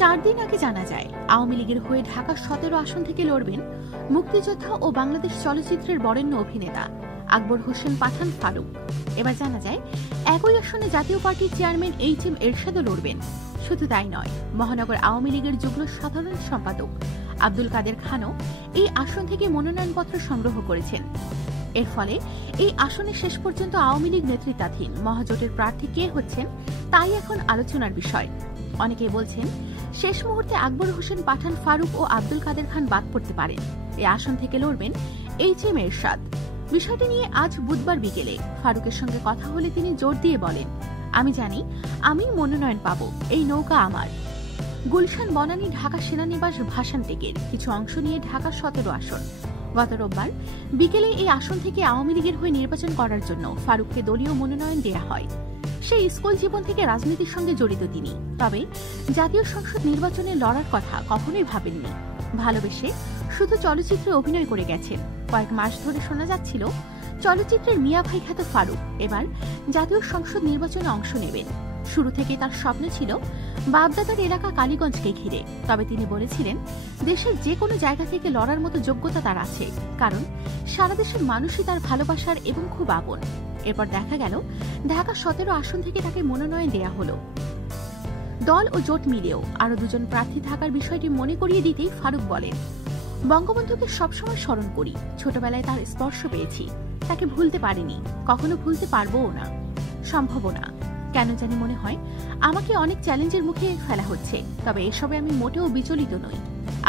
চার দিন আগে জানা যায়, আওয়ামী লীগের হয়ে ঢাকা সতেরো আসন থেকে লড়বেন মুক্তিযোদ্ধা ও বাংলাদেশ চলচ্চিত্রের বরেণ্য অভিনেতা আকবর হোসেন পাঠান ফারুক। এবার জানা যায়, একই আসনে জাতীয় পার্টির চেয়ারম্যান এইচ এম এরশাদও লড়বেন। শুধু তাই নয়, মহানগর আওয়ামী লীগের যুগ্ম সাধারণ সম্পাদক আব্দুল কাদের খানও এই আসন থেকে মনোনয়নপত্র সংগ্রহ করেছেন। এর ফলে এই আসনে শেষ পর্যন্ত আওয়ামী লীগ নেতৃত্বাধীন মহাজোটের প্রার্থী কে হচ্ছেন, তাই এখন আলোচনার বিষয়। অনেকে বলছেন শেষ মুহূর্তে আকবর হোসেন পাঠান ফারুক ও আব্দুল কাদের খান বাদ পড়তে পারেন। এই আসন থেকে লড়বেন এইচ এম এরশাদ। বিষয়টি নিয়ে আজ বুধবার বিকেলে ফারুকের সঙ্গে কথা হলে তিনি জোর দিয়ে বলেন, আমি জানি, আমি মনোনয়ন পাব, এই নৌকা আমার। গুলশান, বনানী, ঢাকা সেনানিবাস, ভাসান টেকের কিছু অংশ নিয়ে ঢাকা সতেরো আসন। গত রোববার বিকেলে এই আসন থেকে আওয়ামী লীগের হয়ে নির্বাচন করার জন্য ফারুককে দলীয় মনোনয়ন দেয়া হয়। সেই স্কুল জীবন থেকে রাজনীতির সঙ্গে জড়িত তিনি। তবে জাতীয় সংসদ নির্বাচনে লড়ার কথা কখনোই ভাবেননি। ভালোবেসে শুধু চলচ্চিত্রে অভিনয় করে গেছেন। কয়েক মাস ধরে শোনা যাচ্ছিল, চলচ্চিত্রের মিয়া ভাই খ্যাত ফারুক। এবার জাতীয় সংসদ নির্বাচনে অংশ নেবেন। শুরু থেকে তার স্বপ্ন ছিল বাগদাদার এলাকা কালীগঞ্জকে ঘিরে। তবে তিনি বলেছিলেন, দেশের যে কোনো জায়গা থেকে লড়ার মতো যোগ্যতা তার আছে, কারণ সারা দেশের মানুষই তার ভালোবাসার এবং খুব আপন এরপর দেখা গেল ঢাকা সতেরো আসন থেকে তাকে মনোনয়ন দেয়া হলো। দল ও জোট মিলেও আরও দুজন প্রার্থী থাকার বিষয়টি মনে করিয়ে দিতেই ফারুক বলেন, বঙ্গবন্ধুকে সবসময় স্মরণ করি। ছোটবেলায় তার স্পর্শ পেয়েছি। তাকে ভুলতে পারিনি। কখনো ভুলতে পারবও না। সম্ভবও না। কেন জানি মনে হয়, আমাকে অনেক চ্যালেঞ্জের মুখে ফেলা হচ্ছে, তবে এসবে আমি মোটেও বিচলিত নই।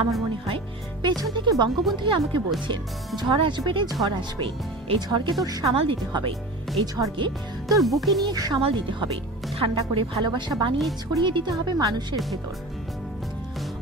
আমার মনে হয়, পেছন থেকে বঙ্গবন্ধুই আমাকে বলছেন, ঝড় আসবে রে, ঝড় আসবে, এই ঝড়কে তোর সামাল দিতে হবে, এই ঝড়কে তোর বুকে নিয়ে সামাল দিতে হবে, ঠান্ডা করে ভালোবাসা বানিয়ে ছড়িয়ে দিতে হবে মানুষের ভেতর।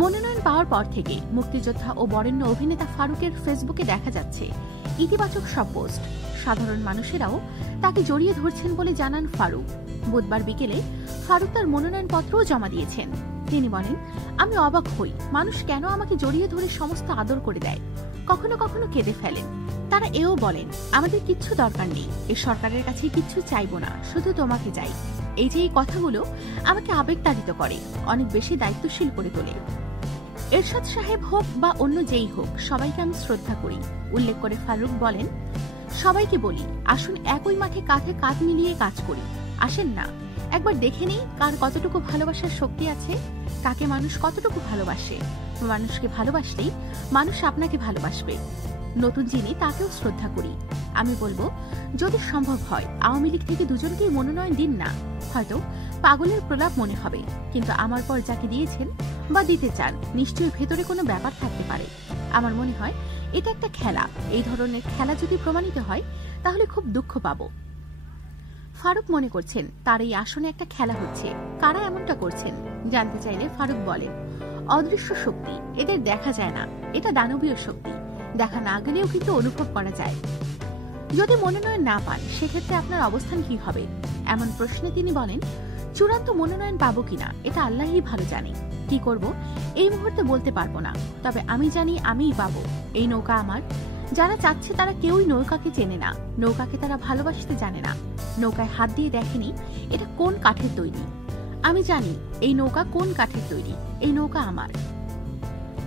মনোনয়ন পাওয়ার পর থেকে মুক্তিযোদ্ধা ও বরেণ্য অভিনেতা ফারুকের ফেসবুকে দেখা যাচ্ছে ইতিবাচক সব পোস্ট। সাধারণ মানুষেরাও তাকে জড়িয়ে ধরছেন বলে জানান ফারুক। বুধবার বিকেলে ফারুক তার মনোনয়নপত্রও জমা দিয়েছেন। তিনি বলেন, আমি অবাক হই, মানুষ কেন আমাকে জড়িয়ে ধরে সমস্ত আদর করে দেয়? কখনো কখনো কেঁদে ফেলেন। তারা এও বলেন, আমাদের কিচ্ছু দরকার নেই, এ সরকারের কাছে কিচ্ছু চাইব না, শুধু তোমাকে চাই। এই যে এই কথাগুলো আমাকে আবেগ আবেগতাড়িত করে, অনেক বেশি দায়িত্বশীল করে তোলে। এরশাদ সাহেব হোক বা অন্য যেই হোক, সবাইকে আমি শ্রদ্ধা করি। উল্লেখ করে ফারুক বলেন, সবাইকে বলি, আসুন একই মাঠে কাঁধে কাঁধ মিলিয়ে কাজ করি। আসেন না, একবার দেখে নেই কার কতটুকু ভালোবাসার শক্তি আছে, কাকে মানুষ কতটুকু ভালোবাসে। মানুষকে ভালোবাসলেই মানুষ আপনাকে ভালোবাসবে। নতুন যিনি তাকেও শ্রদ্ধা করি। আমি বলব, যদি সম্ভব হয়, আওয়ামী লীগ থেকে দুজনকেই মনোনয়ন দিন না। হয়তো পাগলের প্রলাপ মনে হবে, কিন্তু আমার পর যাকে দিয়েছেন বা দিতে চান, নিশ্চয়ই ভেতরে কোনো ব্যাপার থাকতে পারে। আমার মনে হয়, এটা একটা খেলা। এই ধরনের খেলা যদি প্রমাণিত হয়, তাহলে খুব দুঃখ পাবো। ফারুক মনে করছেন, তার এই আসনে একটা খেলা হচ্ছে। কারা এমনটা করছেন? জানতে চাইলে ফারুক বলেন। অদৃশ্য শক্তি, এদের দেখা যায় না। এটা দানবীয় শক্তি। দেখা না গেলেও কিন্তু অনুভব করা যায়। যদি মনোনয়ন না পান, সেক্ষেত্রে আপনার অবস্থান কি হবে? এমন প্রশ্নে তিনি বলেন, চূড়ান্ত মনোনয়ন পাবো কিনা, এটা আল্লাহই ভালো জানে। কি করব? এই মুহূর্তে বলতে পারব না। তবে আমি জানি আমিই পাবো। এই নৌকা আমার। যারা চাচ্ছে তারা কেউই নৌকাকে চেনে না। নৌকাকে তারা ভালোবাসতে জানে না। নৌকায় হাত দিয়ে দেখেনি, এটা কোন কাঠের তৈরি? আমি জানি, এই নৌকা কোন কাঠের তৈরি? এই নৌকা আমার।